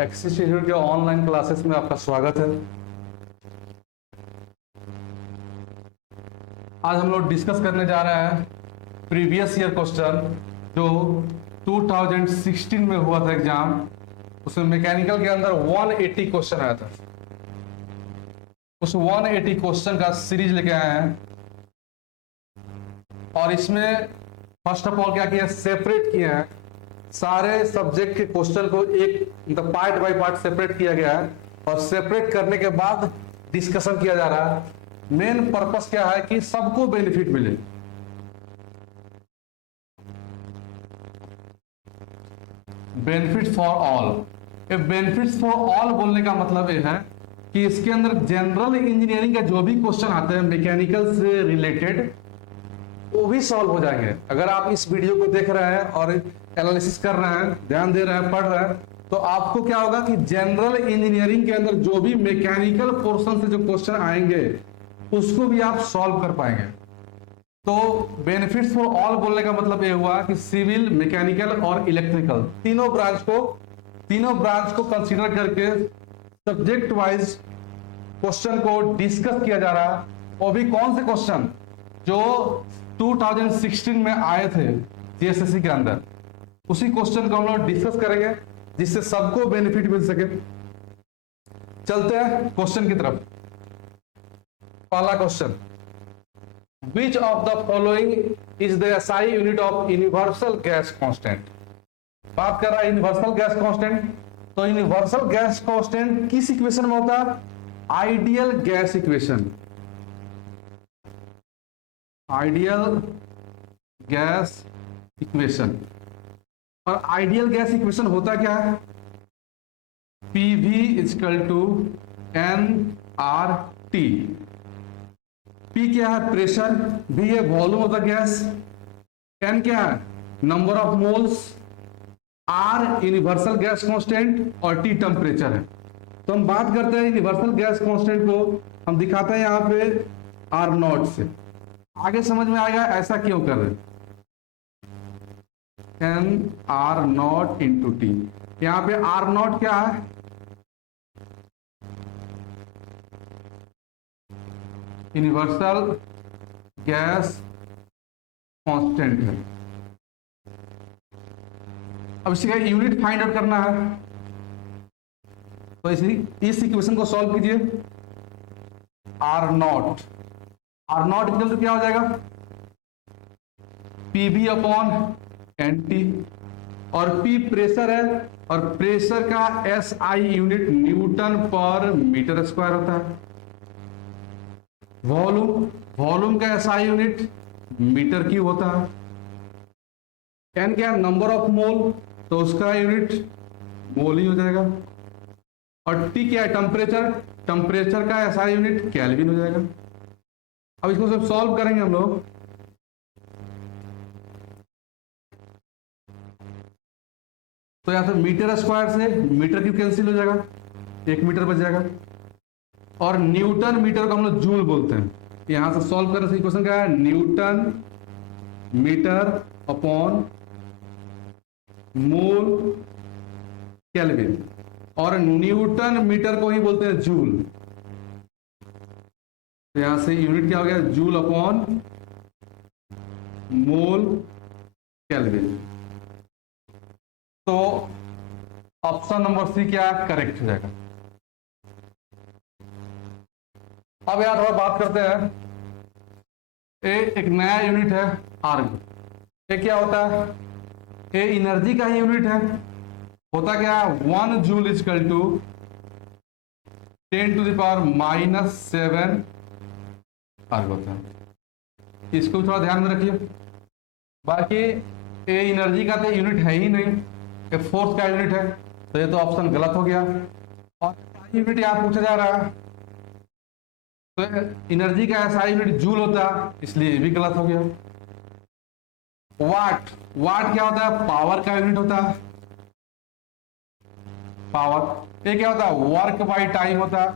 Axis institute के online classes में आपका स्वागत है। आज हम लोग डिस्कस करने जा रहे हैं प्रीवियस ईयर क्वेश्चन जो 2016 में हुआ था एग्जाम। उसमें मैकेनिकल के अंदर 180 क्वेश्चन आया था। उस 180 क्वेश्चन का सीरीज लेके आए हैं और इसमें फर्स्ट ऑफ ऑल क्या किया, सेपरेट किए हैं। सारे सब्जेक्ट के क्वेश्चन को एक मतलब पार्ट बाय पार्ट सेपरेट किया गया है और सेपरेट करने के बाद डिस्कशन किया जा रहा है। मेन पर्पस क्या है कि सबको बेनिफिट मिले। Benefit for all. ये बेनिफिट्स फॉर ऑल बोलने का मतलब ये है कि इसके अंदर जनरल इंजीनियरिंग का जो भी क्वेश्चन आते हैं मैकेनिकल से रिलेटेड वो भी सॉल्व हो जाएंगे। अगर आप इस वीडियो को देख रहे हैं और एनालिसिस कर रहे हैं, ध्यान दे रहे हैं, पढ़ रहे हैं, तो आपको क्या होगा कि जनरल इंजीनियरिंग के अंदर जो भी मैकेनिकल पोर्शन से जो क्वेश्चन आएंगे उसको भी आप सॉल्व कर पाएंगे। तो बेनिफिट्स फॉर ऑल बोलने का मतलब ये हुआ कि सिविल, मैकेनिकल और इलेक्ट्रिकल तीनों ब्रांच को कंसीडर करके सब्जेक्ट वाइज क्वेश्चन को डिस्कस किया जा रहा है। वो भी कौन से क्वेश्चन जो 2016 में आए थे जीएसएससी के अंदर, उसी क्वेश्चन को हम लोग डिस्कस करेंगे जिससे सबको बेनिफिट मिल सके। चलते हैं क्वेश्चन की तरफ। पहला question, which of the following is the SI unit of universal gas constant. बात कर रहा है यूनिवर्सल गैस कांस्टेंट। तो यूनिवर्सल गैस कांस्टेंट किस इक्वेशन में होता है? Ideal gas equation. Ideal gas equation. और आइडियल गैस इक्वेशन होता क्या है? PV is equal to nRT। P क्या है? प्रेशर। V है volume of the gas. N क्या है? Number of moles. R universal gas constant और T टेम्परेचर है। तो हम बात करते हैं यूनिवर्सल गैस कांस्टेंट को हम दिखाते हैं यहां पे R0 से। आगे समझ में आएगा ऐसा क्यों कर रहे हैं। nR0 into T. यहां पे R0 क्या है? यूनिवर्सल गैस कांस्टेंट है। अब इसका यूनिट फाइंड आउट करना है, तो इस इक्वेशन को सॉल्व कीजिए। R0 इक्वल टू क्या हो जाएगा? PV upon NT। और P प्रेशर है और प्रेशर का SI यूनिट न्यूटन पर मीटर स्क्वायर होता है। वॉल्यूम का SI यूनिट मीटर क्यूब होता है। N क्या? नंबर ऑफ मोल, तो उसका यूनिट मोल ही हो जाएगा। और T क्या है? टेम्परेचर का SI यूनिट केल्विन हो जाएगा। अब इसको सब सॉल्व करेंगे हम लोग। तो यहां से मीटर स्क्वायर से मीटर क्यूब कैंसिल हो जाएगा, 1 मीटर बच जाएगा। और न्यूटन मीटर को हम लोग जूल बोलते हैं। यहां से सॉल्व करने से इक्वेशन क्या है? Newton metre upon mole kelvin. और न्यूटन मीटर को ही बोलते हैं जूल। तो यहां से यूनिट क्या हो गया? Joule upon mole kelvin. तो ऑप्शन नंबर सी क्या करेक्ट हो जाएगा। अब यार थोड़ा बात करते हैं। एक नया यूनिट है आर्ग। ये क्या होता है? ये एनर्जी का ही यूनिट है। होता क्या है? 1 joule is equal to 10 to the power -7 erg होता है। इसको थोड़ा ध्यान में रखिए। बाकी ये एनर्जी का तो यूनिट है ही नहीं, ये फोर्स का यूनिट है, तो ये तो ऑप्शन गलत हो गया। और यूनिट यहां पूछा जा रहा है, तो एनर्जी का ऐसा यूनिट जूल होता है, इसलिए ये भी गलत हो गया। वाट क्या होता है? पावर का यूनिट होता है। पावर। ये क्या होता है? वर्क बाय टाइम होता है।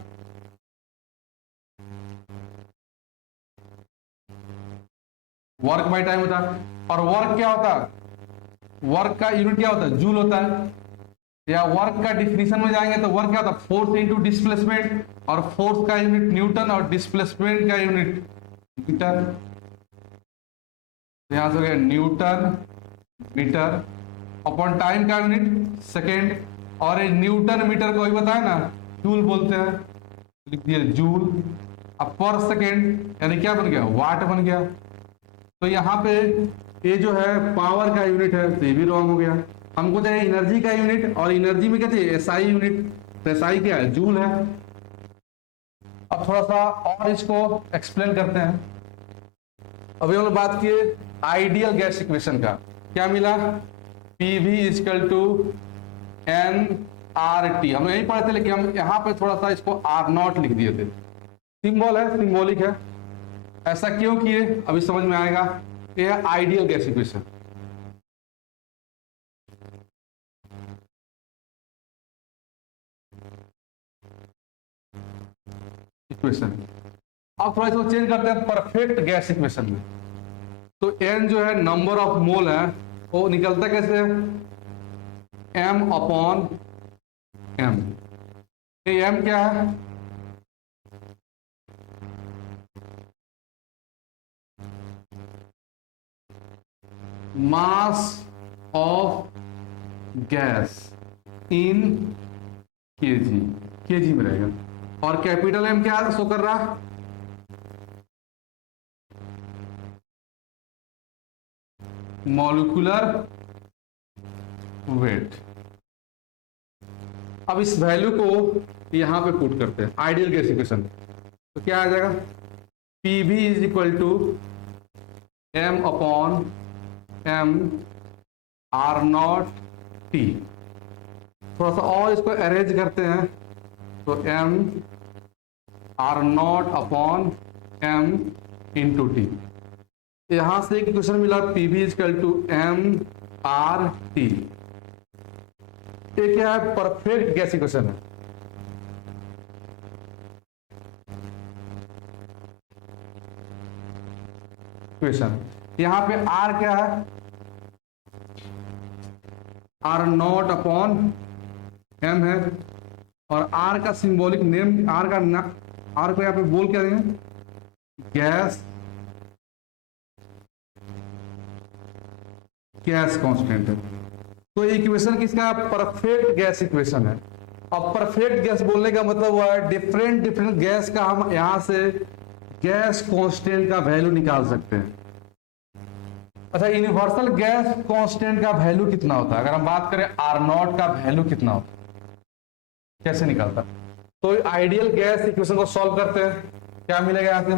वर्क बाय टाइम होता है। और वर्क क्या होता है? वर्क का यूनिट क्या होता है? जूल होता है। या वर्क का डिफिनीशन में जाएंगे तो वर्क क्या होता है, फोर्स इनटू डिस्प्लेसमेंट, और फोर्स का यूनिट न्यूटन और डिस्प्लेसमेंट का यूनिट मीटर। तो यहां से हो गया न्यूटन मीटर, अपॉन टाइम का यूनिट सेकेंड, और ये न्यूटन मीटर को ही बताया ना जूल बोलते हैं, लिख दिया जूल। अब पर सेकेंड यानी क्या बन गया, वाट बन गया। तो यहाँ पे ये जो है पावर का यूनिट है तो ये भी रॉन्ग हो गया। हमको चाहिए एनर्जी का यूनिट, और एनर्जी में क्या चाहिए, एसआई यूनिट, तो एसआई क्या है, जूल है। अब थोड़ा सा और इसको एक्सप्लेन करते हैं। अभी हम लोग बात किए आइडियल गैस इक्वेशन का, क्या मिला, P V is equal to N R T. हम यही पढ़े थे, लेकिन हम यहाँ पे थोड़ा सा इसको आर नॉट लिख दिए थे, सिंबल है, सिंबॉलिक है। ऐसा क्यों किए अभी समझ में आएगा। ये है आइडियल गैस इक्वेशन। अब थोड़ा इसको चेंज करते हैं परफेक्ट गैस इक्वेशन में। तो एन जो है नंबर ऑफ मोल है, वो निकलता कैसे है, एम अपॉन एम। एम क्या है, mass of gas in KG, KG में रहेगा। और कैपिटल एम क्या शो कर रहा, मॉलिक्यूलर वेट। अब इस वैल्यू को यहां पे पुट करते हैं आइडियल गैस इक्वेशन। तो क्या आ जाएगा, P V is equal to M upon M R not T. थोड़ा सा और इसको अरेंज करते हैं, तो M R not upon M into T. यहां से एक इक्वेशन मिला, P V is equal to M R T. ये क्या है, परफेक्ट गैस इक्वेशन है। इक्वेशन यहां पे आर क्या है, आर नॉट अपॉन एम है, और आर का सिंबॉलिक नेम, आर को यहां पे बोल क्या देंगे, गैस कांस्टेंट है। तो इक्वेशन किसका, परफेक्ट गैस इक्वेशन है। अब परफेक्ट गैस बोलने का मतलब हुआ है डिफरेंट डिफरेंट गैस का हम यहां से गैस कांस्टेंट का वैल्यू निकाल सकते हैं। अच्छा, यूनिवर्सल गैस कांस्टेंट का वैल्यू कितना होता है, अगर हम बात करें आर नॉट का वैल्यू कितना होता है, कैसे निकालता। तो आइडियल गैस इक्वेशन को सॉल्व करते हैं, क्या मिलेगा यहां से,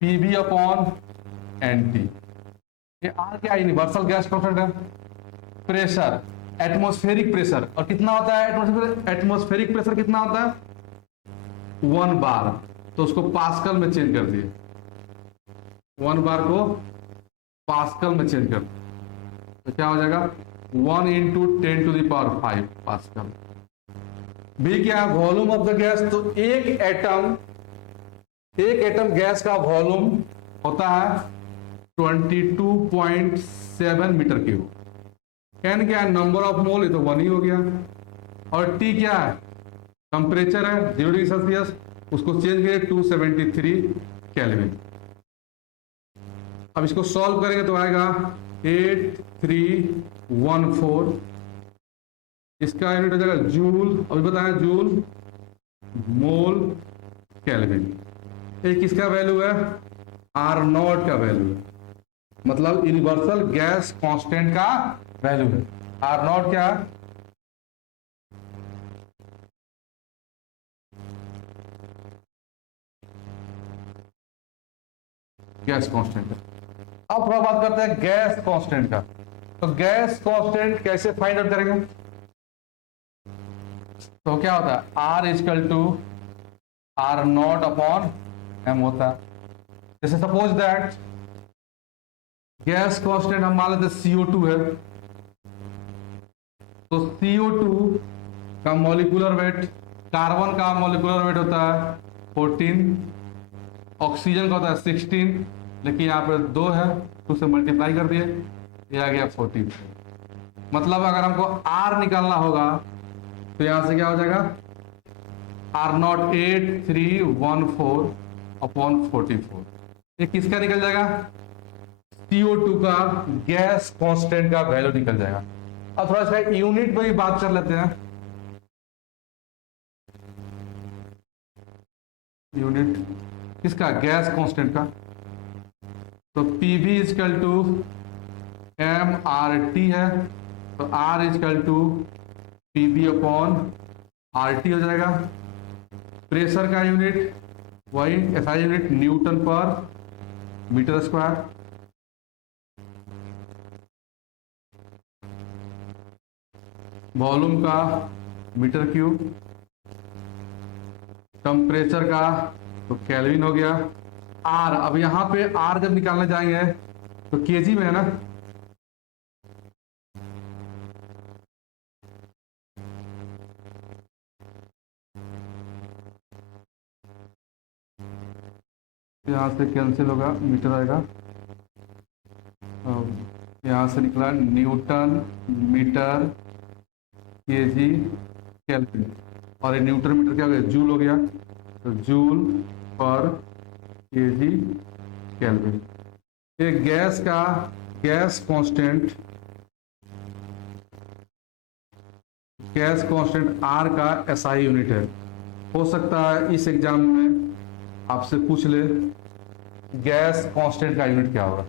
P V upon N T. ये आर क्या, यूनिवर्सल गैस कांस्टेंट है। प्रेशर, एटमॉस्फेरिक प्रेशर, और कितना होता है एटमॉस्फेरिक प्रेशर कितना होता है, 1 बार। तो उसको पास्कल में चेंज कर दिए, 1 बार को पास्कल में चेंज कर, तो क्या हो जाएगा 1 इंटू 10⁵ पास्कल। भी क्या है, वॉल्यूम ऑफ द गैस। तो एक एटम गैस का वॉल्यूम होता है 22.7 मीटर क्यूब। एन क्या है, नंबर ऑफ मोल, ये तो 1 ही हो गया। और टी क्या है, टेम्परेचर है 0 डिग्री सेल्सियस, उसको चेंज करिए 273 केल्विन। अब इसको सॉल्व करेंगे तो आएगा 8314। इसका यूनिट हो जाएगा जूल, अभी बताया जूल मोल केल्विन। ये किसका वैल्यू है, आर नॉट का वैल्यू है, मतलब यूनिवर्सल गैस कांस्टेंट का वैल्यू है। आर नॉट क्या है, गैस कांस्टेंट है। अब थोड़ा बात करते हैं गैस कांस्टेंट का। तो गैस कांस्टेंट कैसे फाइंड आउट करेंगे, तो क्या होता है, R is equal to R not upon M होता है। जैसे सपोज दैट गैस कांस्टेंट हम मान लेते CO2 है, तो CO2 का मॉलिक्यूलर वेट, कार्बन का मॉलिक्यूलर वेट होता है 14, ऑक्सीजन का होता है 16, लेकिन यहाँ पर 2 है, 2 से मल्टीप्लाई कर दिए, ये आ गया 14। मतलब अगर हमको आर निकालना होगा तो यहां से क्या हो जाएगा, R08314/44। ये किसका निकल जाएगा, CO2 का गैस कांस्टेंट का वैल्यू निकल जाएगा। अब थोड़ा सा यूनिट में भी बात कर लेते हैं। यूनिट किसका, गैस कांस्टेंट का। तो PV इजकल टू MRT है, तो R इजकल टू PV/RT हो जाएगा। प्रेशर का यूनिट वही SI यूनिट न्यूटन पर मीटर स्क्वायर। वॉल्यूम का मीटर क्यूब। टेम्परेचर का तो केल्विन हो गया। आर, अब यहां पे आर जब निकालने जाएंगे तो केजी में है ना, यहां से कैंसिल होगा, मीटर आएगा। यहां से निकला न्यूटन, मीटर, केजी, केल्विन, और ये न्यूटन मीटर क्या हो गया, जूल हो गया, तो जूल पर केजी केल्विन। ये गैस का गैस कांस्टेंट आर का SI यूनिट है। हो सकता है इस एग्जाम में आपसे पूछ ले गैस कांस्टेंट का यूनिट क्या होगा।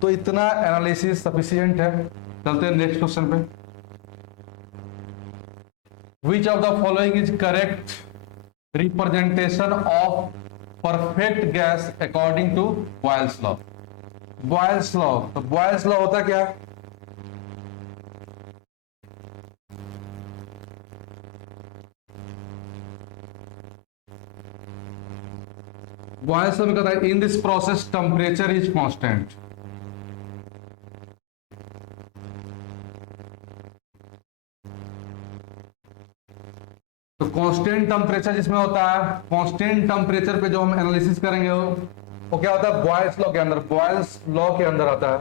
तो इतना एनालिसिस सफिशिएंट है। चलते हैं नेक्स्ट क्वेश्चन पे। Which of the following is correct representation of perfect gas according to Boyle's law? Boyle's law, तो Boyle's law होता क्या, Boyle's law में कहता है in this process temperature is constant। तो कांस्टेंट टेम्परेचर जिसमें होता है, कांस्टेंट टेम्परेचर पे जो हम एनालिसिस करेंगे वो क्या होता है, बॉयल्स लॉ के अंदर, बॉयल्स लॉ के अंदर आता है।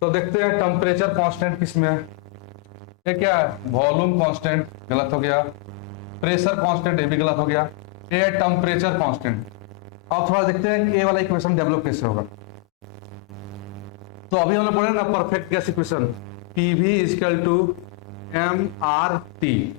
तो देखते हैं टेम्परेचर कांस्टेंट किसमें है। ये क्या है, वॉल्यूम कांस्टेंट, गलत हो गया। प्रेशर कांस्टेंट, ये भी गलत हो गया। ये टेम्परेचर कांस्टेंट। अब थोड़ा देखते हैं कि ये वाला इक्वेशन डेवलप कैसे होगा। तो अभी हमने पढ़े ना perfect gas equation, PV is equal to MRT।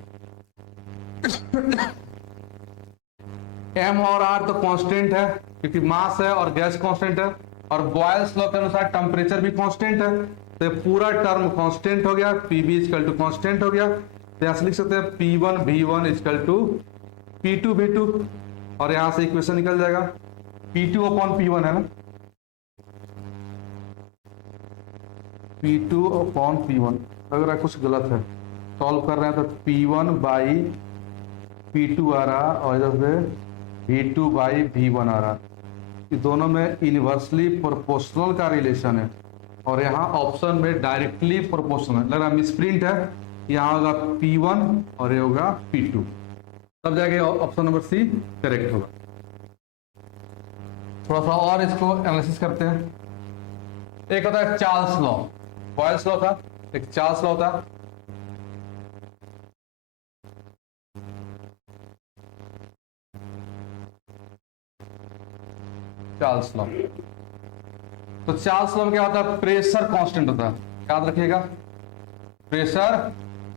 M और R तो कांस्टेंट है क्योंकि मास है और गैस कांस्टेंट है, और बॉयल्स लॉ के अनुसार टेम्परेचर भी कांस्टेंट है। तो पूरा टर्म कांस्टेंट हो गया, PV इजकल टू कांस्टेंट हो गया। तो यहां से लिख सकते हैं P1 V1 is equal to P2 V2, और यहां से इक्वेशन निकल जाएगा P2/P1 है ना, P2/P1। अगर कुछ गलत है सॉल्व कर रहे हैं तो P1/P2 आ रहा और इधर से V2/V1 आ रहा। ये दोनों में इनवर्सली प्रोपोर्शनल का रिलेशन है, और यहाँ ऑप्शन में डायरेक्टली प्रोपोर्शनल लग रहा, मिसप्रिंट है। यहाँ होगा P1 और ये होगा P2, तब जाके ऑप्शन नंबर C करेक्ट होगा। थोड़ा सा और इसको एनालिसिस करते हैं। एक होता है चार्ल्स लॉ, बॉयल्स लॉ था, एक चार्ल्स लॉ था। चार्ल्स लॉ, तो चार्ल्स लॉ में क्या होता है, प्रेशर कांस्टेंट होता है, याद रखिएगा, प्रेशर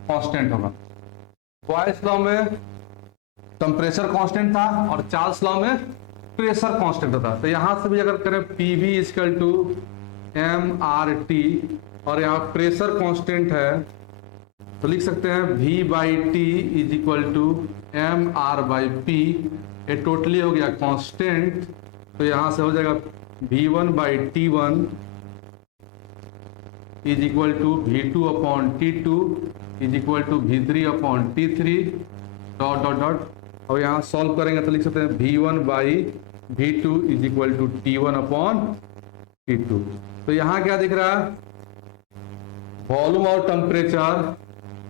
कांस्टेंट होगा। बॉयल्स लॉ में टेम्परेचर कांस्टेंट था और चार्ल्स लॉ में प्रेशर कांस्टेंट होता। तो यहां से भी अगर करें PV इजकल टू MRT और यहाँ प्रेशर कांस्टेंट है तो लिख सकते हैं V/T is equal to MR/P। ये टोटली हो गया कांस्टेंट, तो यहां से हो जाएगा V1/T1 is equal to V2/T2 is equal to V3/T3 dot dot dot. और यहाँ सॉल्व करेंगे तो लिख सकते हैं V1/V2 is equal to T1/T2। तो यहाँ क्या दिख रहा है, वॉल्यूम और टेम्परेचर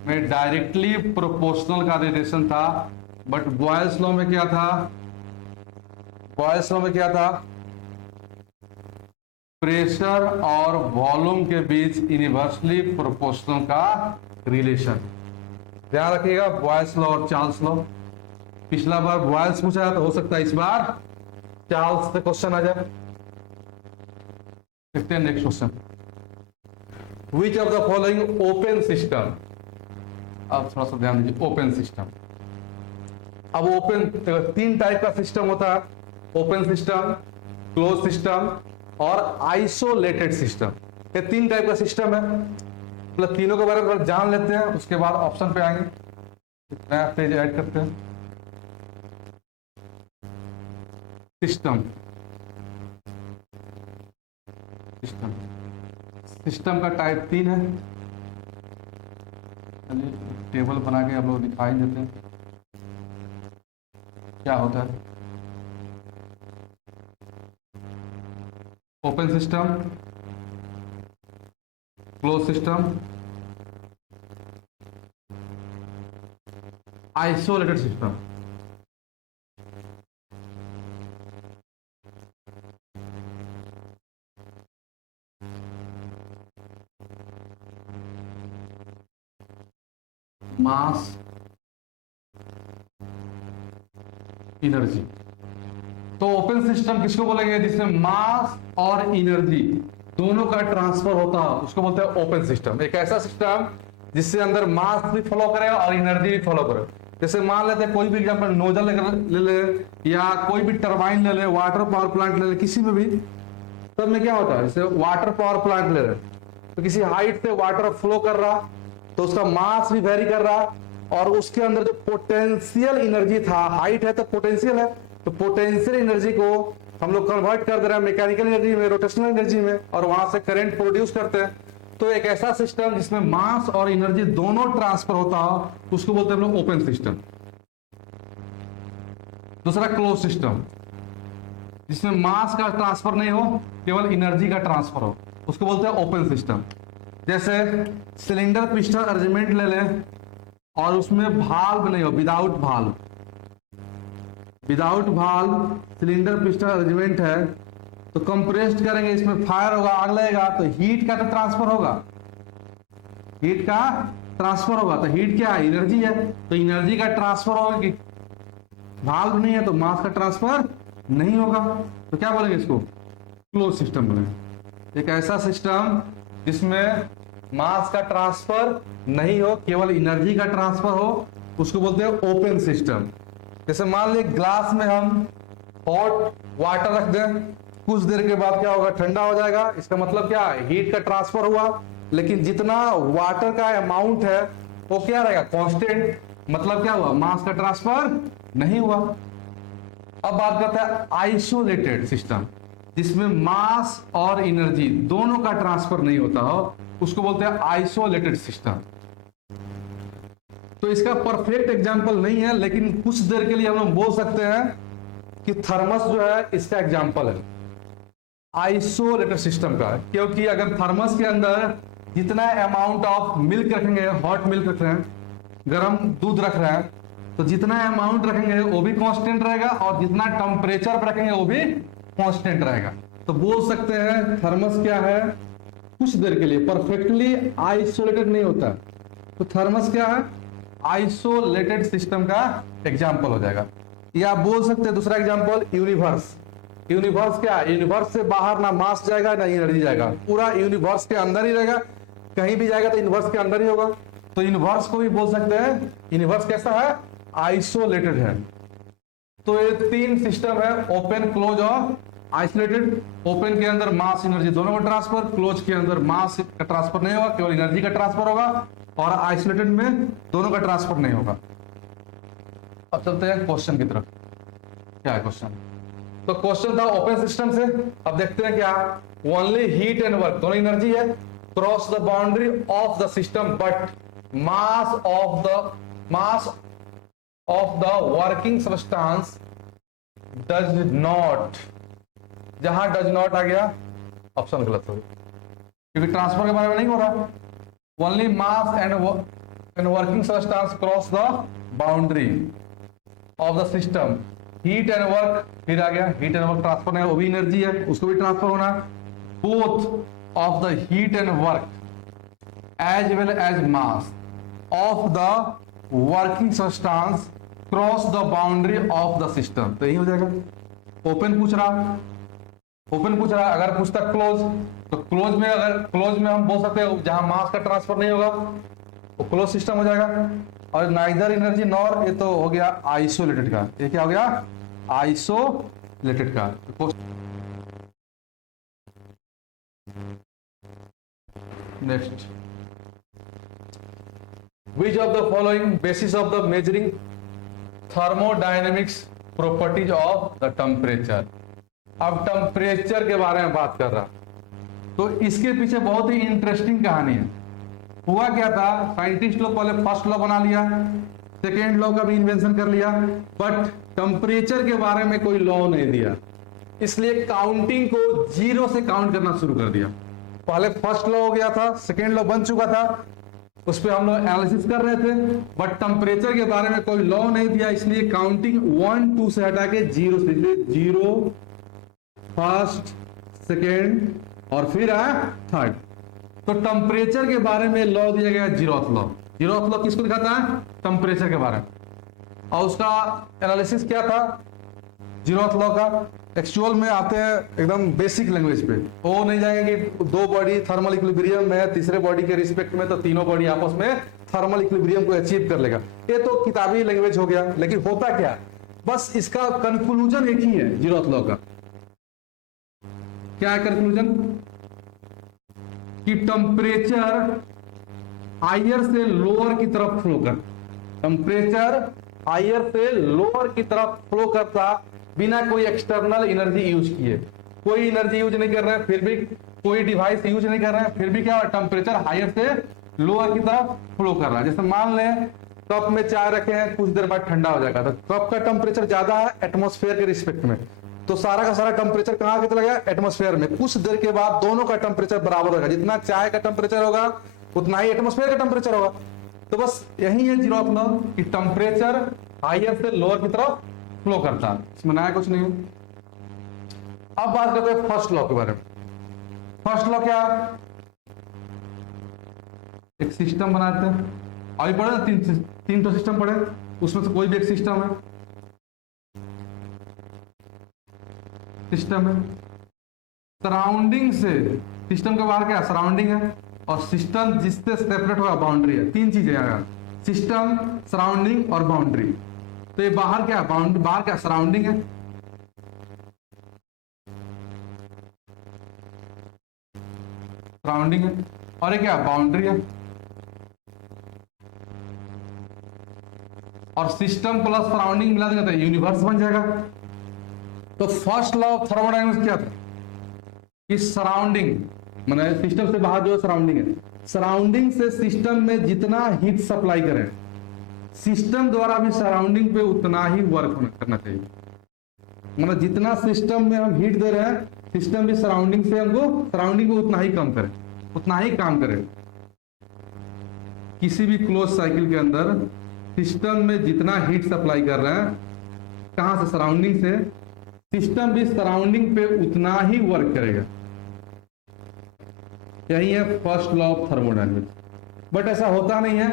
में डायरेक्टली प्रोपोर्शनल का रिलेशन था, बट बॉयल्स लॉ में क्या था, बॉयल्स लॉ में क्या था, प्रेशर और वॉल्यूम के बीच इनवर्सली प्रोपोर्शनल का रिलेशन। ध्यान रखिएगा, बॉयल्स लॉ और चार्ल्स लॉ। पिछला बार बॉयल्स पूछा तो हो सकता है इस बार चार्ल्स से क्वेश्चन आ जाए। देखते हैं next question. Which of the following open system, अब थोड़ा सा ध्यान दीजिए, ओपन सिस्टम। अब ओपन तीन टाइप का सिस्टम होता है, ओपन सिस्टम, क्लोज सिस्टम और आइसोलेटेड सिस्टम। ये तीन टाइप का सिस्टम है, मतलब तीनों के बारे में जान लेते हैं, उसके बाद ऑप्शन पे आएंगे। नया पेज ऐड करते हैं। सिस्टम, सिस्टम सिस्टम का टाइप तीन है। चलिए टेबल बना के आप लोग दिखाई देते हैं क्या होता है। Open system, close system, isolated system. Mass, energy. तो ओपन सिस्टम किसको बोलेंगे? जिसमें मास और एनर्जी दोनों का ट्रांसफर होता है, उसको बोलते हैं ओपन सिस्टम। एक ऐसा सिस्टम जिससे अंदर मास भी फ्लो करे और एनर्जी भी फ्लो करे। जैसे मान लेते हैं कोई भी एग्जांपल, नोजल ले ले या कोई भी टरबाइन ले ले, वाटर पावर प्लांट ले ले, किसी में भी तब में क्या होता है, जैसे वाटर पावर प्लांट ले रहे तो किसी हाइट से वाटर फ्लो कर रहा तो उसका मास भी वेरी कर रहा और उसके अंदर जो पोटेंशियल एनर्जी था, हाइट है तो पोटेंशियल है, तो पोटेंशियल एनर्जी को हम लोग कन्वर्ट कर दे रहे हैं मैकेनिकल एनर्जी में, रोटेशनल एनर्जी में, और वहां से करंट प्रोड्यूस करते हैं। तो एक ऐसा सिस्टम जिसमें मास और एनर्जी दोनों ट्रांसफर होता हो, उसको बोलते हैं हम लोग ओपन सिस्टम। दूसरा क्लोज सिस्टम, जिसमें मास का ट्रांसफर नहीं हो, केवल एनर्जी का ट्रांसफर हो, उसको बोलते हैं ओपन सिस्टम। जैसे सिलेंडर पिस्टन अरेंजमेंट ले लें और उसमें भाल्व नहीं हो, without valve, without valve cylinder piston arrangement है तो कंप्रेस्ड करेंगे, इसमें फायर होगा, आग लगेगा तो हीट का तो ट्रांसफर होगा, हीट का ट्रांसफर होगा। तो हीट क्या है? एनर्जी है, तो एनर्जी का ट्रांसफर होगा कि भाल्व नहीं है तो मास का ट्रांसफर नहीं होगा। तो क्या बोलेंगे इसको? क्लोज सिस्टम बोलेंगे। एक ऐसा सिस्टम जिसमें मास का ट्रांसफर नहीं हो, केवल एनर्जी का ट्रांसफर हो, उसको बोलते हैं ओपन सिस्टम। जैसे मान लीजिए ग्लास में हम हॉट वाटर रख दें, कुछ देर के बाद क्या होगा? ठंडा हो जाएगा। इसका मतलब क्या है? हीट का ट्रांसफर हुआ, लेकिन जितना वाटर का अमाउंट है वो क्या रहेगा? कांस्टेंट। मतलब क्या हुआ? मास का ट्रांसफर नहीं हुआ। अब बात करते हैं आइसोलेटेड सिस्टम, जिसमें मास और एनर्जी दोनों का ट्रांसफर नहीं होता हो, उसको बोलते हैं आइसोलेटेड सिस्टम। तो इसका परफेक्ट एग्जांपल नहीं है, लेकिन कुछ देर के लिए हम लोग बोल सकते हैं कि थर्मस जो है इसका एग्जांपल है आइसोलेटेड सिस्टम का। क्योंकि अगर थर्मस के अंदर जितना अमाउंट ऑफ मिल्क रखेंगे, हॉट मिल्क रख रहे हैं, गर्म दूध रख रहे हैं, तो जितना अमाउंट रखेंगे वो भी कांस्टेंट रहेगा और जितना टेम्परेचर पर रखेंगे वो भी कांस्टेंट रहेगा। तो बोल सकते हैं थर्मस क्या है? कुछ देर के लिए परफेक्टली आइसोलेटेड नहीं होता, तो थर्मस क्या है? आइसोलेटेड सिस्टम का एग्जांपल हो जाएगा। या आप बोल सकते हैं दूसरा एग्जांपल यूनिवर्स। यूनिवर्स क्या है? यूनिवर्स से बाहर ना मास जाएगा ना एनर्जी जाएगा, पूरा यूनिवर्स के अंदर ही रहेगा। कहीं भी जाएगा तो यूनिवर्स के अंदर ही होगा। तो यूनिवर्स को भी बोल सकते हैं यूनिवर्स कैसा है? आइसोलेटेड है। तो ये तीन सिस्टम है, ओपन, क्लोज और आइसोलेटेड। ओपन के अंदर मास एनर्जी दोनों का ट्रांसफर, क्लोज के अंदर मास का ट्रांसफर नहीं होगा, केवल एनर्जी का ट्रांसफर होगा, और आइसोलेटेड में दोनों का ट्रांसफर नहीं होगा। अब चलते हैं क्वेश्चन की तरफ। क्या है क्वेश्चन? तो क्वेश्चन था ओपन सिस्टम से। अब देखते हैं क्या। ओनली हीट एंड वर्क, दोनों एनर्जी है, cross the boundary of the system, but mass of the working substance does not. जहां डज नॉट आ गया ऑप्शन गलत हो गया, क्योंकि ट्रांसफर के बारे में नहीं हो रहा। Only mass and working substance cross the boundary of the system. Heat and work फिर आ गया, हीट एंड वर्क ट्रांसफर है, वो भी एनर्जी है, उसको भी ट्रांसफर होना। both of the heat and work as well as mass of the working substance cross the boundary of the system। तो यही हो जाएगा। ओपन पूछ रहा, अगर पूछता क्लोज तो क्लोज में, अगर क्लोज में हम बोल सकते हैं जहां मास का ट्रांसफर नहीं होगा वो क्लोज सिस्टम हो जाएगा। और नाइदर एनर्जी नॉर, ये तो हो गया आइसोलेटेड का। ये क्या हो गया? आइसोलेटेड का। Next, which of the following basis of the measuring thermodynamics properties of the temperature। अब टेम्परेचर के बारे में बात कर रहा, तो इसके पीछे बहुत ही इंटरेस्टिंग कहानी है। हुआ क्या था, साइंटिस्ट लोग पहले फर्स्ट लॉ बना लिया, सेकेंड लॉ का भी इन्वेंशन कर लिया, बट टेम्परेचर के बारे में कोई लॉ नहीं दिया, इसलिए काउंटिंग को जीरो से काउंट करना शुरू कर दिया। पहले फर्स्ट लॉ हो गया था, सेकेंड लॉ बन चुका था, उस पर हम लोग एनालिसिस कर रहे थे, बट टेम्परेचर के बारे में कोई लॉ नहीं दिया, इसलिए काउंटिंग 1 2 से हटा के जीरो से, जीरो, फर्स्ट, सेकेंड और फिर आया थर्ड। तो टेम्परेचर के बारे में लॉ दिया गया जीरोथ लॉ। जीरोथ लॉ किसको दिखाता है? टेम्परेचर के बारे में। और उसका एनालिसिस क्या था जीरोथ लॉ का? एक्चुअल में आते हैं एकदम बेसिक लैंग्वेज पे, वो नहीं जाएंगे कि दो बॉडी थर्मल इक्विलिब्रियम में, तीसरे बॉडी के रिस्पेक्ट में, तो तीनों बॉडी आपस में थर्मल इक्विलिब्रियम को अचीव कर लेगा। ये तो किताबी लैंग्वेज हो गया, लेकिन होता क्या, बस इसका कंक्लूजन एक ही है जीरोथ लॉ का। क्या है कंक्लूजन? कि टेम्परेचर हायर से लोअर की तरफ फ्लो कर, टेम्परेचर हायर से लोअर की तरफ फ्लो करता बिना कोई एक्सटर्नल एनर्जी यूज किए। कोई एनर्जी यूज नहीं कर रहे हैं, फिर भी कोई डिवाइस यूज नहीं कर रहे हैं, फिर भी क्या टेम्परेचर हायर से लोअर की तरफ फ्लो कर रहा है। जैसे मान लें कप में चाय रखे हैं, कुछ देर बाद ठंडा हो जाएगा, तो कप का टेम्परेचर ज्यादा है एटमॉस्फेयर के रिस्पेक्ट में, तो सारा का सारा टेम्परेचर कहां के चला गया? एटमॉस्फेयर में। कुछ देर के बाद दोनों का टेम्परेचर बराबर होगा, जितना चाय का टेम्परेचर होगा उतना ही एटमॉस्फेयर का टेम्परेचर होगा। तो बस यही है जीरोथ लॉ कि टेम्परेचर हायर से लोअर की तरफ फ्लो करता है, इसमें नया कुछ नहीं है। अब बात करते हैं फर्स्ट लॉ के बारे में। फर्स्ट लॉ क्या? एक सिस्टम बनाते हैं, अभी पढ़े ना, तीन तो सिस्टम पढ़े, उसमें से कोई भी एक सिस्टम है, सिस्टम है। सराउंडिंग से, सिस्टम के बाहर क्या? सराउंडिंग है, और सिस्टम जिससे सेपरेट होगा बाउंड्री है। तीन चीजें हैं, सिस्टम, सराउंडिंग और बाउंड्री। तो ये बाहर क्या? बाहर क्या? सराउंडिंग है, सराउंडिंग है, और ये क्या? बाउंड्री है। और सिस्टम प्लस सराउंडिंग मिला देंगे तो यूनिवर्स बन जाएगा। तो फर्स्ट लॉ ऑफ थर्मोडायनेमिक्स क्या था? कि सराउंडिंग माने सिस्टम से बाहर जो सराउंडिंग है, सराउंडिंग से सिस्टम में जितना हीट सप्लाई करें, सिस्टम द्वारा भी सराउंडिंग पे उतना ही वर्क करना चाहिए। मतलब जितना सिस्टम में हम हीट दे रहे हैं, सिस्टम भी सराउंडिंग से हमको, सराउंडिंग को उतना ही कम करे, उतना ही काम करे। किसी भी क्लोज साइकिल के अंदर सिस्टम में जितना हीट सप्लाई कर रहे हैं, कहां से? सराउंडिंग से, सिस्टम भी सराउंडिंग पे उतना ही वर्क करेगा। यही है first law of thermodynamics. But ऐसा होता नहीं है,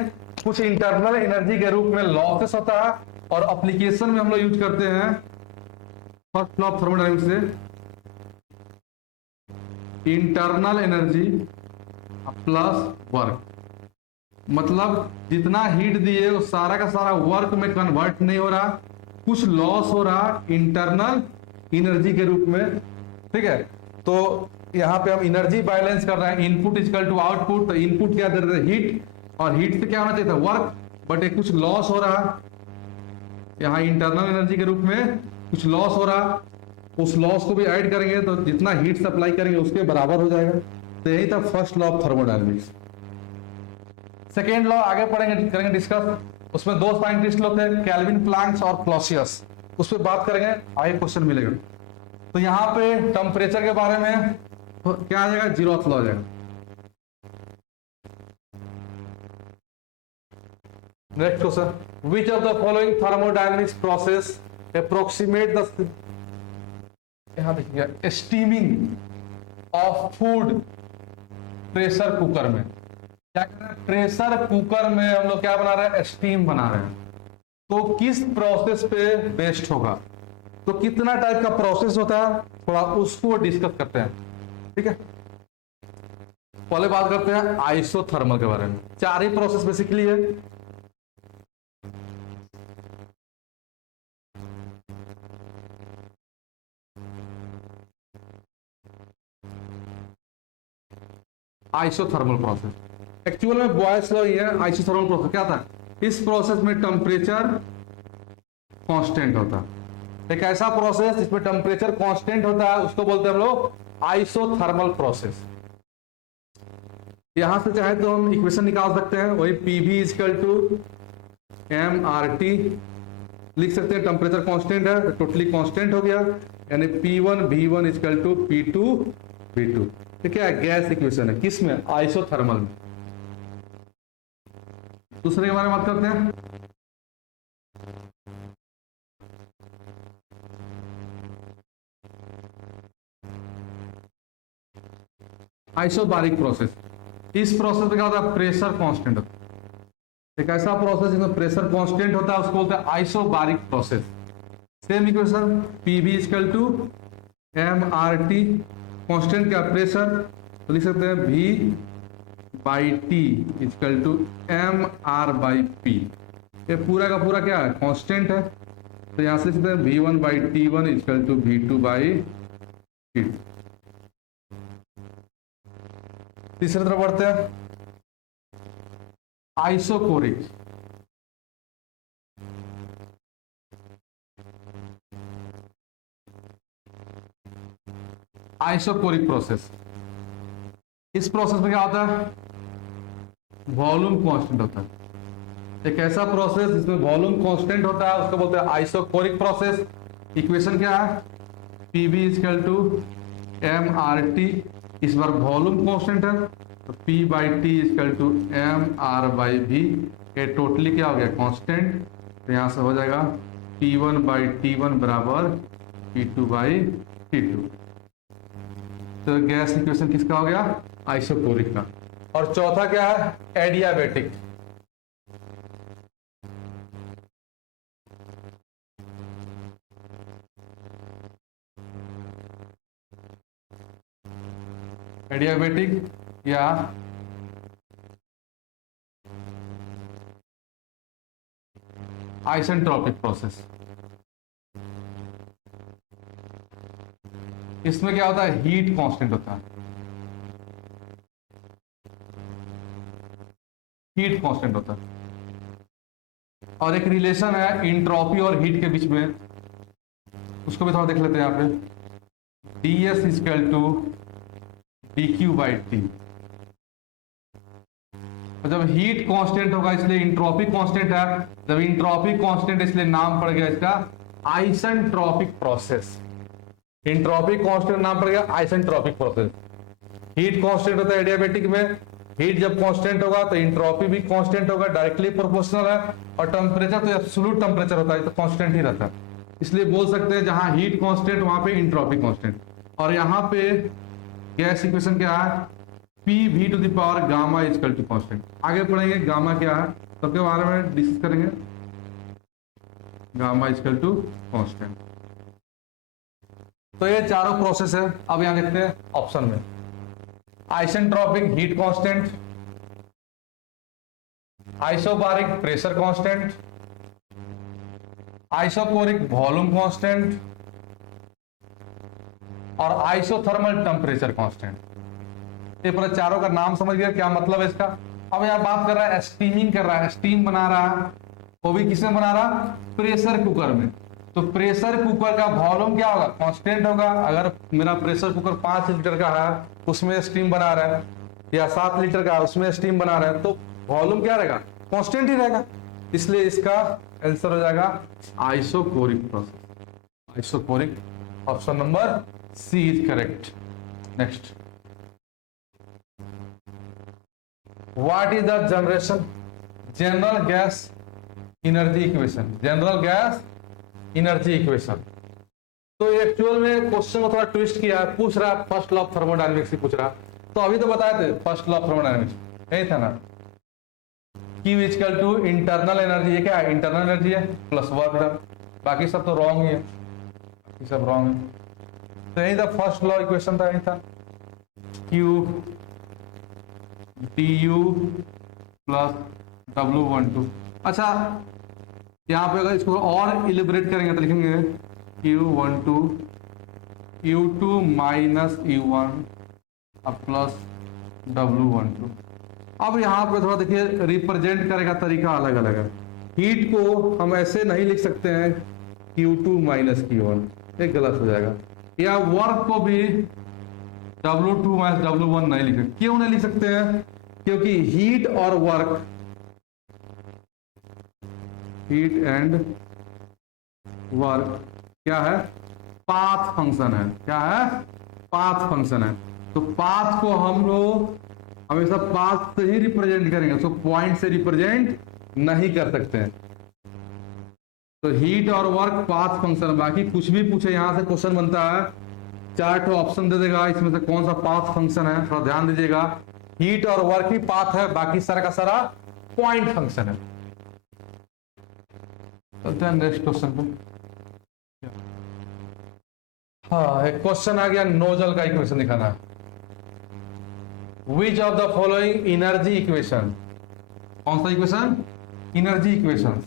कुछ इंटरनल एनर्जी के रूप में लॉसेस होता है, और एप्लीकेशन में हम लोग यूज करते हैं फर्स्ट लॉ ऑफ थर्मोडायनेमिक्स से, इंटरनल एनर्जी प्लस वर्क। मतलब जितना हीट दिए वो सारा का सारा वर्क में कन्वर्ट नहीं हो रहा, कुछ लॉस हो रहा इंटरनल एनर्जी के रूप में। ठीक है, तो यहाँ पे हम एनर्जी बैलेंस कर रहे हैं, इनपुट इक्वल टू आउटपुट। तो इनपुट क्या दे रहे थे? हीट, और हीट से क्या होना चाहिए था? वर्क, बट एक कुछ लॉस हो रहा, यहाँ इंटरनल एनर्जी के रूप में कुछ लॉस हो रहा, उस लॉस को भी ऐड करेंगे तो जितना हीट सप्लाई करेंगे उसके बराबर हो जाएगा। तो यही था first law of thermodynamics. Second law आगे पढ़ेंगे, करेंगे डिस्कस। उसमें दो साइंटिस्ट लोग थे, केल्विन प्लैंक्स और क्लॉसियस, उस पर बात करेंगे, आगे क्वेश्चन मिलेगा। तो यहाँ पे टेम्परेचर के बारे में क्या आ जाएगा? जीरोथ लॉ आ जाएगा। Next question, which of the following thermodynamics process approximate the, यहाँ देखिए steaming of food pressure cooker में। क्या कर रहे हैं, प्रेशर कुकर में हम लोग क्या बना रहे हैं, स्टीम बना रहे हैं। तो किस प्रोसेस पे बेस्ड होगा, तो कितना टाइप का प्रोसेस होता है, थोड़ा उसको डिस्कस करते हैं। ठीक है, पहले बात करते हैं आइसोथर्मल के बारे में। चार ही प्रोसेस बेसिकली है। आइसोथर्मल प्रोसेस एक्चुअल में बॉयल्स लॉ ही है। आइसोथर्मल प्रोसेस क्या था, इस प्रोसेस में टेम्परेचर कांस्टेंट होता है। एक ऐसा प्रोसेस जिसमें टेम्परेचर कांस्टेंट होता है उसको बोलते हैं हम लोग आइसोथर्मल प्रोसेस। यहां से चाहे तो हम इक्वेशन निकाल सकते हैं, वही P V is equal to M R T लिख सकते हैं। टेम्परेचर कांस्टेंट है तो टोटली कांस्टेंट हो गया, यानी P1 V1 is equal to P2 V2। ठीक है, गैस इक्वेशन है, किस में, आइसोथर्मल में। दूसरे के बारे में बात करते हैं। आइसोबारिक प्रोसेस, इस प्रोसेस में क्या होता है, प्रेशर कांस्टेंट होता है। एक ऐसा प्रोसेस जिसमें प्रेशर कांस्टेंट होता है उसको बोलते हैं isobaric process. Same equation, P V is equal to M R T, constant क्या, प्रेशर, तो लिख सकते हैं V by T is equal to M R by P. ये पूरा का पूरा क्या है, कांस्टेंट है, तो यहां से लिख सकते हैं V1 by T1 is equal to V2 by T2। तीसरी तरफ बढ़ते हैं, आइसोकोरिक। आइसोकोरिक प्रोसेस, इस प्रोसेस में क्या होता है, वॉल्यूम कांस्टेंट होता है। एक ऐसा प्रोसेस जिसमें वॉल्यूम कांस्टेंट होता है उसको बोलते हैं आइसोकोरिक प्रोसेस। इक्वेशन क्या है, P V is equal to M R T, इस बार वॉल्यूम कांस्टेंट है तो P by T is equal to M R by V. ये टोटली क्या हो गया, कांस्टेंट, तो यहां से हो जाएगा P1 बाई T1 बराबर P2 बाई T2। तो गैस इक्वेशन किसका हो गया, आइसोकोरिक का। और चौथा क्या है, एडियाबेटिक। एडियाबेटिक या आइसेंट्रोपिक प्रोसेस, इसमें क्या होता है, हीट कांस्टेंट होता है, हीट कांस्टेंट होता है। और एक रिलेशन है इंट्रोपी और हीट के बीच में, उसको भी थोड़ा देख लेते हैं यहाँ पे। ds is equal to dq by T. जब हीट कांस्टेंट होगा इसलिए इंट्रोपी कांस्टेंट है, जब इंट्रोपी कांस्टेंट इसलिए नाम पड़ गया इसका आइसेंट्रोपिक प्रोसेस। इंट्रोपी कांस्टेंट नाम पड़ गया आइसेंट्रोपिक प्रोसेस। हीट कांस्टेंट होता है एडियाबेटिक में, हीट जब कांस्टेंट होगा तो इंट्रोपी भी कांस्टेंट होगा, डायरेक्टली प्रोपोर्शनल है। और टेम्परेचर तो एब्सोल्यूट टेम्परेचर होता है तो कांस्टेंट ही रहता है, इसलिए बोल सकते हैं जहां हीट कांस्टेंट वहां पे इंट्रोपी कांस्टेंट। और यहाँ पे गैस इक्वेशन क्या है, PV to the power gamma is equal to constant. आगे पढ़ेंगे गामा क्या है, सबके बारे में डिस्कस करेंगे। Gamma is equal to constant. तो ये चारों प्रोसेस है। अब यहां देखते हैं ऑप्शन में, isentropic heat constant, isobaric pressure constant, isochoric volume constant और आइसोथर्मल टेम्परेचर कांस्टेंट। ये पूरा चारों का नाम समझ गया क्या मतलब है इसका। अब यहां बात कर रहा है स्टीमिंग कर रहा है, स्टीम बना रहा है, वो भी किसमें बना रहा, प्रेशर कुकर में। तो प्रेशर कुकर का वॉल्यूम क्या होगा, कांस्टेंट होगा। अगर मेरा प्रेशर कुकर 5 लीटर का है उसमें स्टीम बना रहा है, या 7 लीटर का उसमें स्टीम बना रहा है, तो वॉल्यूम क्या रहेगा, कांस्टेंट ही रहेगा। इसलिए इसका आंसर हो जाएगा isochoric process. Isochoric, option number C is correct. Next, what is the generation general gas energy equation. General gas energy equation तो एक्चुअल में क्वेश्चन को थोड़ा ट्विस्ट किया है, पूछ रहा है फर्स्ट लॉ ऑफ थर्मोडायनेमिक्स ही पूछ रहा। तो अभी तो बताए थे फर्स्ट लॉ ऑफ थर्मोडायनेमिक्स, यही था ना, Q equal to internal energy, ये क्या है, इंटरनल एनर्जी है प्लस वर्क डन, बाकी सब तो रॉन्ग ही है, ये सब रॉन्ग है। तो यही था फर्स्ट लॉ इक्वेशन था, यही था Q du प्लस W12। अच्छा यहाँ पे अगर इसको और इलिबरेट करेंगे तो लिखेंगे Q12 U2 माइनस U1 अब प्लस W12। अब यहाँ पे थोड़ा देखिए रिप्रेजेंट करेगा तरीका अलग अलग है। हीट को हम ऐसे नहीं लिख सकते हैं Q2 माइनस Q1, ये गलत हो जाएगा। या वर्क को भी W2 माइनस W1 नहीं लिख सकते। क्यों नहीं लिख सकते हैं? क्योंकि हीट और वर्क, हीट एंड वर्क क्या है, पाथ फंक्शन है। क्या है? पाथ फंक्शन है। तो पाथ को हम लोग हमेशा पाथ से ही रिप्रेजेंट करेंगे, उसको पॉइंट से रिप्रेजेंट नहीं कर सकते हैं। तो हीट और वर्क पाथ फंक्शन, बाकी कुछ भी पूछे यहां से क्वेश्चन बनता है, 4 ऑप्शन दे देगा, इसमें से कौन सा पाथ फंक्शन है, थोड़ा ध्यान दीजिएगा। हीट और वर्क ही पाथ है, बाकी सारा का सारा पॉइंट फंक्शन है। चलते हैं नेक्स्ट क्वेश्चन पे। हाँ, एक क्वेश्चन आ गया, नोजल का इक्वेशन दिखाना है। Which of the following energy equation, कौन सा equation, energy equation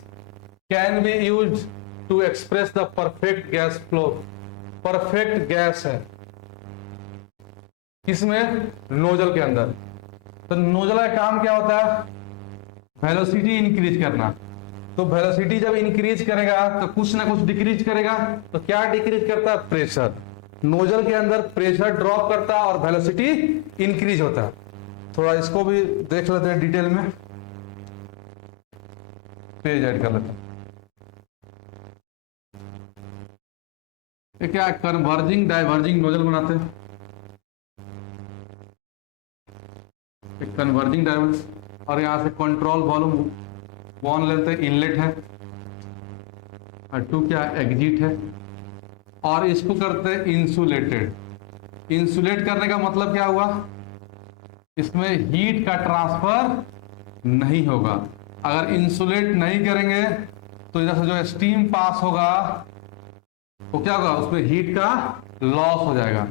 can be use to express the perfect gas flow. Perfect gas है किसमें, नोजल के अंदर। तो नोजल का काम क्या होता है, वेलोसिटी इंक्रीज करना। तो वेलोसिटी जब इंक्रीज करेगा तो कुछ ना कुछ डिक्रीज करेगा। तो क्या डिक्रीज करता है, प्रेशर। नोजल के अंदर प्रेशर ड्रॉप करता है और वेलोसिटी इंक्रीज होता है। थोड़ा इसको भी देख लेते हैं डिटेल में, पेज ऐड कर लेते हैं। ये क्या, कन्वर्जिंग डाइवर्जिंग नोजल बनाते हैं। एक कन्वर्जिंग डाइवर्ज, और यहां से कंट्रोल वॉल्यूम 1 लेते हैं, इनलेट है, और 2 क्या, एग्जिट है। और इसको करते हैं इंसुलेटेड। इंसुलेट करने का मतलब क्या हुआ, इसमें हीट का ट्रांसफर नहीं होगा। अगर इंसुलेट नहीं करेंगे तो इधर से जो स्टीम पास होगा वो क्या होगा, उसमें हीट का लॉस हो जाएगा।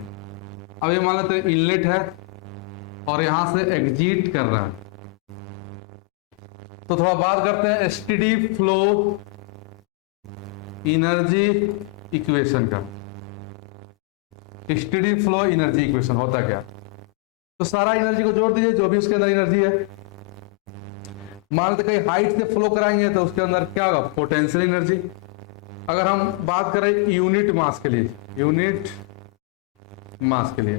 अब ये मान लेते हैं इनलेट है और यहां से एग्जिट कर रहा है। तो थोड़ा बात करते हैं एसटीडी फ्लो एनर्जी इक्वेशन का। स्टेडी फ्लो एनर्जी इक्वेशन होता क्या, तो सारा एनर्जी को जोड़ दीजिए जो भी उसके अंदर एनर्जी है। मान लेते कहीं हाइट से फ्लो कराएंगे तो उसके अंदर क्या होगा, पोटेंशियल एनर्जी। अगर हम बात करें यूनिट मास के लिए, यूनिट मास के लिए,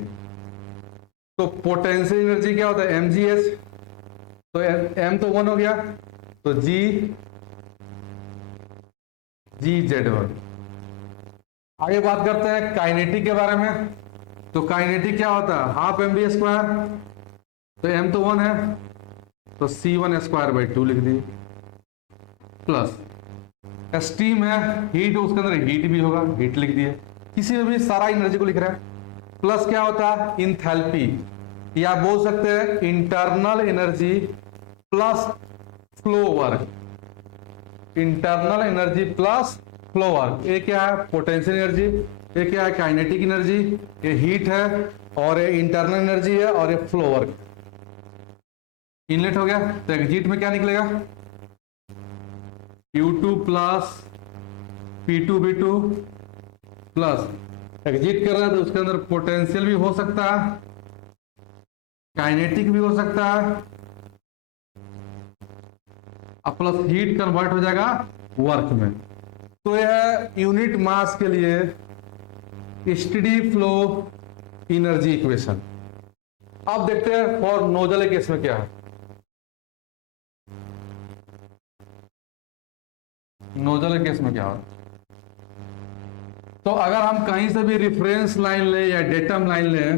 तो पोटेंशियल एनर्जी क्या होता है, mgh। तो m तो 1 हो गया, तो gz1। आगे बात करते हैं काइनेटिक के बारे में। तो काइनेटिक क्या होता है, हाफ mv²। तो m तो 1 है, तो c1²/2 लिख दिए, प्लस स्टीम है, हीट उसके अंदर हीट भी होगा, हीट लिख दिए। किसी में भी सारा एनर्जी को लिख रहा है। प्लस क्या होता है, इंथैल्पी, या बोल सकते हैं internal energy plus flow work. Internal energy plus flow work, ये क्या है, पोटेंशियल एनर्जी। ये क्या है, काइनेटिक एनर्जी। ये हीट है और ये इंटरनल एनर्जी है और ये फ्लो वर्क। इनलेट हो गया, तो एग्जिट में क्या निकलेगा, Q2 plus P2V2 plus exit कर रहा है तो उसके अंदर पोटेंशियल भी हो सकता है, काइनेटिक भी हो सकता है, अब प्लस हीट कन्वर्ट हो जाएगा वर्क में। तो यह है यूनिट मास के लिए स्टेडी फ्लो एनर्जी इक्वेशन। अब देखते हैं फॉर नोजल केस में क्या है। नोजल केस में क्या है, तो अगर हम कहीं से भी रेफरेंस लाइन ले या डेटम लाइन ले,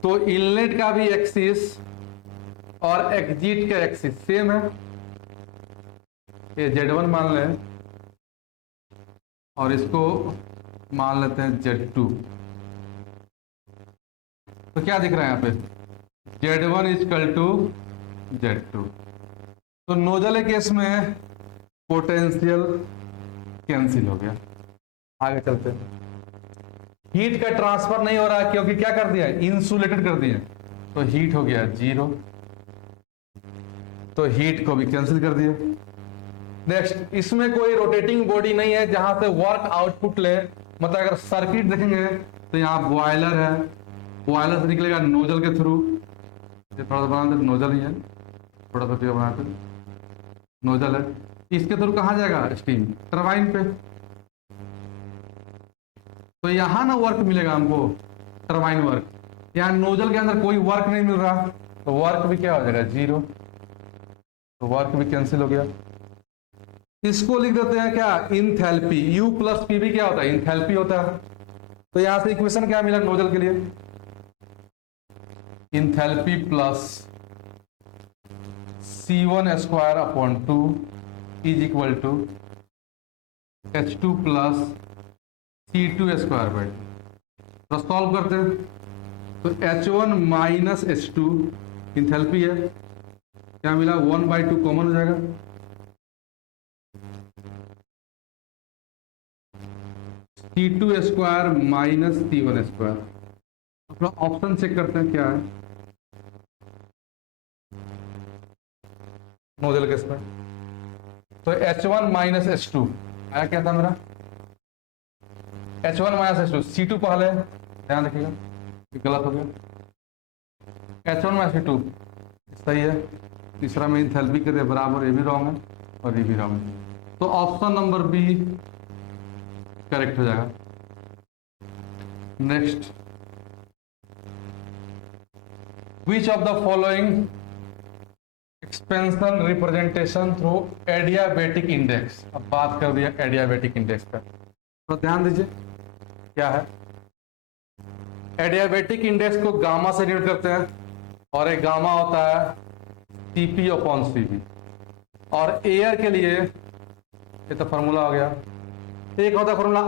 तो इनलेट का भी एक्सिस और एग्जिट का एक्सिस सेम है। ये Z1 मान लें और इसको मान लेते हैं Z2। तो क्या दिख रहा है यहाँ पे, Z1 इजकल टू Z2। तो नोजल के केस में पोटेंशियल कैंसिल हो गया। आगे चलते हैं। हीट का ट्रांसफर नहीं हो रहा क्योंकि क्या कर दिया, इंसुलेटेड कर दिया, तो हीट हो गया 0, तो हीट को भी कैंसिल कर दिया। नेक्स्ट, इसमें कोई रोटेटिंग बॉडी नहीं है जहां से वर्क आउटपुट ले, मतलब अगर सर्किट देखेंगे तो यहाँ बॉयलर है, बॉयलर से निकलेगा नोजल के थ्रू, ये थोड़ा सा बनाते नोजल ही है, थोड़ा सा बनाते नोजल है, इसके थ्रू कहाँ जाएगा, स्टीम टरबाइन पे। तो यहां ना वर्क मिलेगा हमको, टरबाइन वर्क। यहाँ नोजल के अंदर कोई वर्क नहीं मिल रहा, तो वर्क भी क्या हो जाएगा 0, तो वर्क भी कैंसिल हो गया। इसको लिख देते हैं क्या, इंथैल्पी। U प्लस पी भी क्या होता है, इंथैल्पी होता है। तो यहां से इक्वेशन क्या मिला नोजल के लिए, enthalpy plus C1 square upon 2 is equal to H2 plus C2 square by. तो सॉल्व करते हैं, तो H1 माइनस H2 इंथैल्पी है, क्या मिला 1/2 कॉमन हो जाएगा, C2 square minus C1 square. अपना ऑप्शन चेक करते हैं क्या है नोजल के इसमें। तो H1 माइनस H2 आया क्या था मेरा, H1 माइनस H2, C2 पहले, ध्यान रखिएगा गलत हो गया, H1 माइनस C2 सही है, तीसरा में इंथैल्पी के बराबर, ये भी रॉन्ग है और ये भी रॉन्ग है, तो ऑप्शन नंबर बी करेक्ट हो जाएगा। Next, which of the following expansion representation through adiabatic index. अब बात कर दिया एडियाबेटिक इंडेक्स का, तो ध्यान दीजिए क्या है, एडियाबेटिक इंडेक्स को गामा से डिनोट करते हैं, और एक गामा होता है Cp अपॉन Cv, और एयर के लिए ये तो फॉर्मूला हो गया, एक होता है फॉर्मूला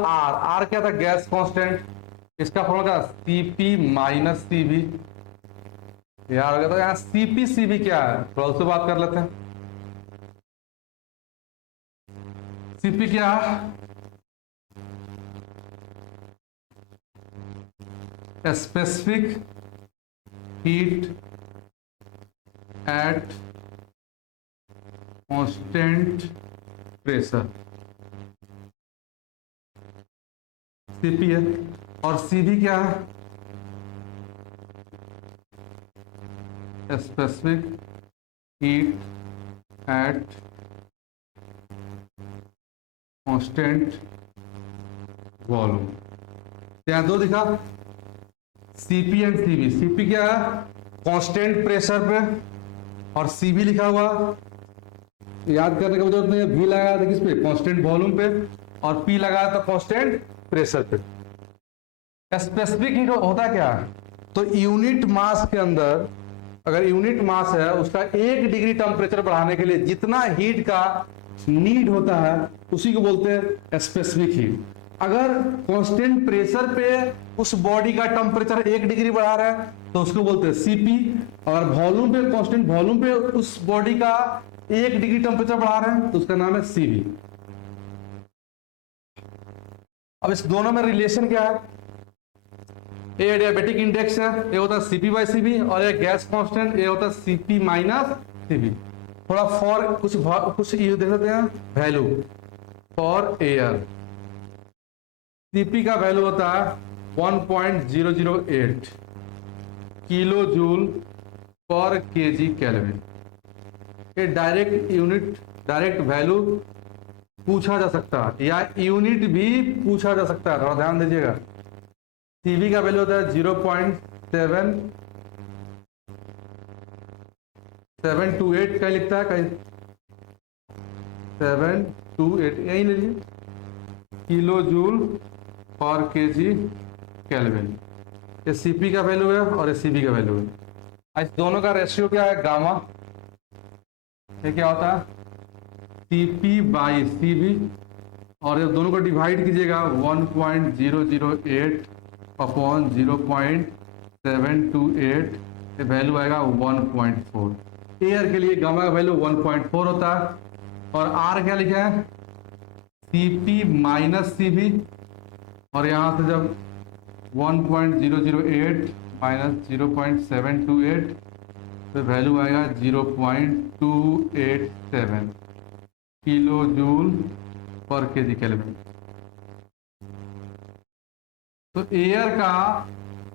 R क्या था, गैस कांस्टेंट, इसका फॉर्मूला Cp माइनस Cv, यार हो गया। तो यहाँ Cp Cv क्या है, थोड़ा उससे बात कर लेते हैं। Cp क्या है, specific heat at constant pressure, Cp है, और Cv क्या है, specific heat at constant volume. यहां दो दिखा, Cp एंड Cv। Cp क्या है, कांस्टेंट प्रेशर पे, और Cv लिखा हुआ, याद करने की जरूरत नहीं है, V लगाया था किस पे, कांस्टेंट वॉल्यूम पे, और P लगाया था कांस्टेंट प्रेशर पे। स्पेसिफिक हीट होता क्या है, तो यूनिट मास के अंदर, अगर यूनिट मास है उसका 1 डिग्री टेम्परेचर बढ़ाने के लिए जितना हीट का नीड होता है उसी को बोलते हैं स्पेसिफिक हीट। अगर कांस्टेंट प्रेशर पे उस बॉडी का टेम्परेचर 1 डिग्री बढ़ा रहा है तो उसको बोलते हैं Cp, और वॉल्यूम पे, कांस्टेंट वॉल्यूम पे उस बॉडी का 1 डिग्री टेम्परेचर बढ़ा रहे हैं तो उसका नाम है Cv। अब इस दोनों में रिलेशन क्या है, ये एडियाबेटिक इंडेक्स है, ये होता है Cp बाई Cv, और ये गैस कांस्टेंट, ये होता है Cp माइनस Cv। थोड़ा फॉर कुछ ये देख सकते हैं, वैल्यू फॉर एयर, Cp का वैल्यू होता है 1.008 किलो जूल पर केजी केल्विन। ये डायरेक्ट यूनिट, डायरेक्ट वैल्यू पूछा जा सकता है, या यूनिट भी पूछा जा सकता है, थोड़ा ध्यान दीजिएगा। Cv का वैल्यू होता है 0.728, कहीं लिखता है, कहीं 728, यही लीजिए, किलो जूल पर केजी केल्विन। ये Cp का वैल्यू है और ये Cv का वैल्यू है। इस दोनों का रेशियो क्या है, गामा। ये क्या होता है, Cp बाई Cv, और ये दोनों को डिवाइड कीजिएगा 1.008 अपॉन 0.728, ये वैल्यू आएगा 1.4। एयर के लिए गामा का वैल्यू 1.4 होता है। और आर क्या लिखा है, Cp माइनस Cv, और यहाँ से जब 1.008 माइनस 0.728 तो वैल्यू आएगा 0.287 किलो जूल पर केजी केल्विन। तो एयर का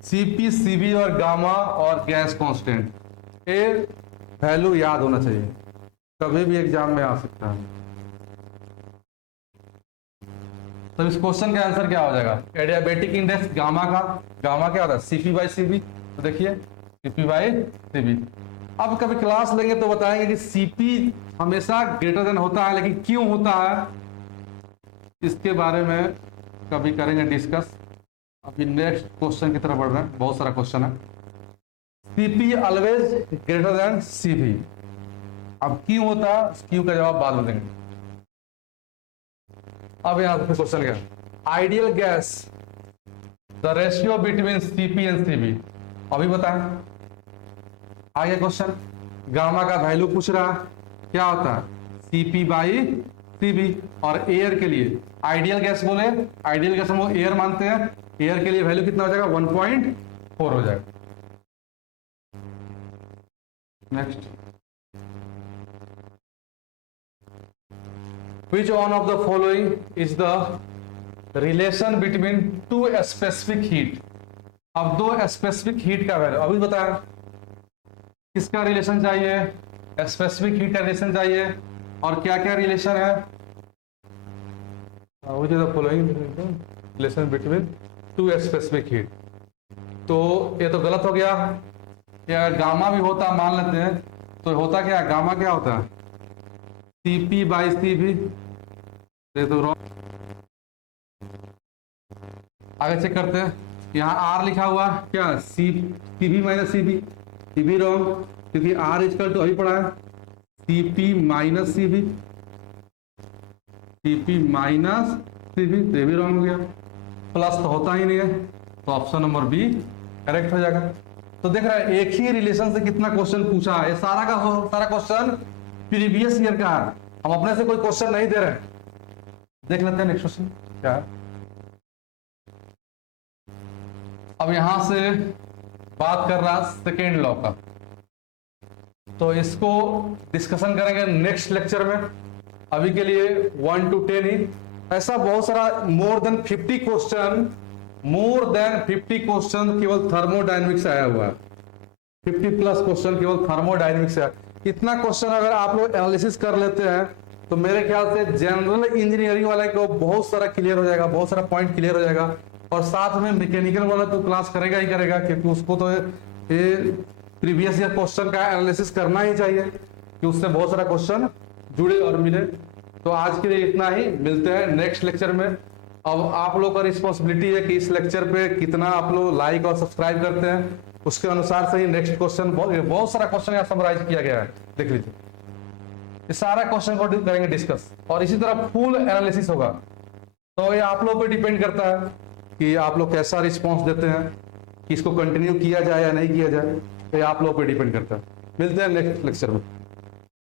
Cp, Cv और गामा और गैस कांस्टेंट, ये वैल्यू याद होना चाहिए, कभी भी एग्जाम में आ सकता है। तो इस क्वेश्चन का आंसर क्या हो जाएगा, एडियाबेटिक इंडेक्स गामा का, गामा क्या होता है Cp/Cv, तो देखिए Cp/Cv। अब कभी क्लास लेंगे तो बताएंगे कि Cp हमेशा ग्रेटर देन होता है, लेकिन क्यों होता है इसके बारे में कभी करेंगे डिस्कस। अभी नेक्स्ट क्वेश्चन की तरफ बढ़ रहे हैं, बहुत सारा क्वेश्चन है। Cp always greater than Cv, अब क्यों होता है, क्यों का जवाब बाद में देंगे। अब यहां पे क्वेश्चन क्या, ideal gas the ratio between Cp and Cv, अभी बताएं। आगे क्वेश्चन, गामा का वैल्यू पूछ रहा है, क्या होता है Cp/Cv, और एयर के लिए आइडियल गैस बोले, आइडियल गैस हम एयर मानते हैं, एयर के लिए वैल्यू कितना हो जाएगा 1.4 हो जाएगा। Next, which one of the following is the relation between two specific heat। अब दो स्पेसिफिक हीट का वैल्यू अभी बताया, किसका रिलेशन चाहिए, स्पेसिफिक हीट का रिलेशन चाहिए, और क्या क्या रिलेशन है, which is the following relation between two specific heat। तो ये तो गलत हो गया, ये अगर गामा भी होता मान लेते हैं तो होता क्या, गामा क्या होता है Cp/Cv, तो रॉन्ग। आगे चेक करते हैं, यहाँ R लिखा हुआ क्या Cp/Cv, ये भी रॉन्ग, क्योंकि R इक्वल टू अभी पढ़ा है Cp-Cv, Cp-Cv, ये भी रॉन्ग हो गया, प्लस तो होता ही नहीं है, तो ऑप्शन नंबर बी करेक्ट हो जाएगा। तो देख रहे हैं एक ही रिलेशन से कितना क्वेश्चन पूछा है, सारा का सारा क्वेश्चन प्रीवियस ईयर का है, हम अपने से कोई क्वेश्चन नहीं दे रहे। देख लेते हैं नेक्स्ट क्वेश्चन क्या है। अब यहां से बात कर रहा सेकेंड लॉ का, तो इसको डिस्कशन करेंगे नेक्स्ट लेक्चर में। अभी के लिए 1 to 10 ही, ऐसा बहुत सारा मोर देन 50 क्वेश्चन केवल थर्मोडायनेमिक्स आया हुआ है, 50 प्लस क्वेश्चन केवल थर्मोडायनेमिक्स है। इतना क्वेश्चन अगर आप लोग एनालिसिस कर लेते हैं तो मेरे ख्याल से जनरल इंजीनियरिंग वाले को बहुत सारा क्लियर हो जाएगा, बहुत सारा पॉइंट क्लियर हो जाएगा। और साथ में मैकेनिकल वाला तो क्लास करेगा ही करेगा, क्योंकि उसको तो ये प्रीवियस ईयर क्वेश्चन का एनालिसिस करना ही चाहिए, कि उससे बहुत सारा क्वेश्चन जुड़े और मिले। तो आज के लिए इतना ही, मिलते हैं नेक्स्ट लेक्चर में। अब आप लोग का रिस्पॉन्सिबिलिटी है कि इस लेक्चर पे कितना आप लोग लाइक और सब्सक्राइब करते हैं, उसके अनुसार से ही नेक्स्ट क्वेश्चन, बहुत सारा क्वेश्चन यहाँ समराइज किया गया है, देख लीजिए। ये सारा क्वेश्चन को करेंगे डिस्कस, और इसी तरह फुल एनालिसिस होगा। तो ये आप लोग पे डिपेंड करता है कि आप लोग कैसा रिस्पॉन्स देते हैं, कि इसको कंटिन्यू किया जाए या नहीं किया जाए, ये आप लोग पे डिपेंड करता है। मिलते हैं नेक्स्ट लेक्चर में।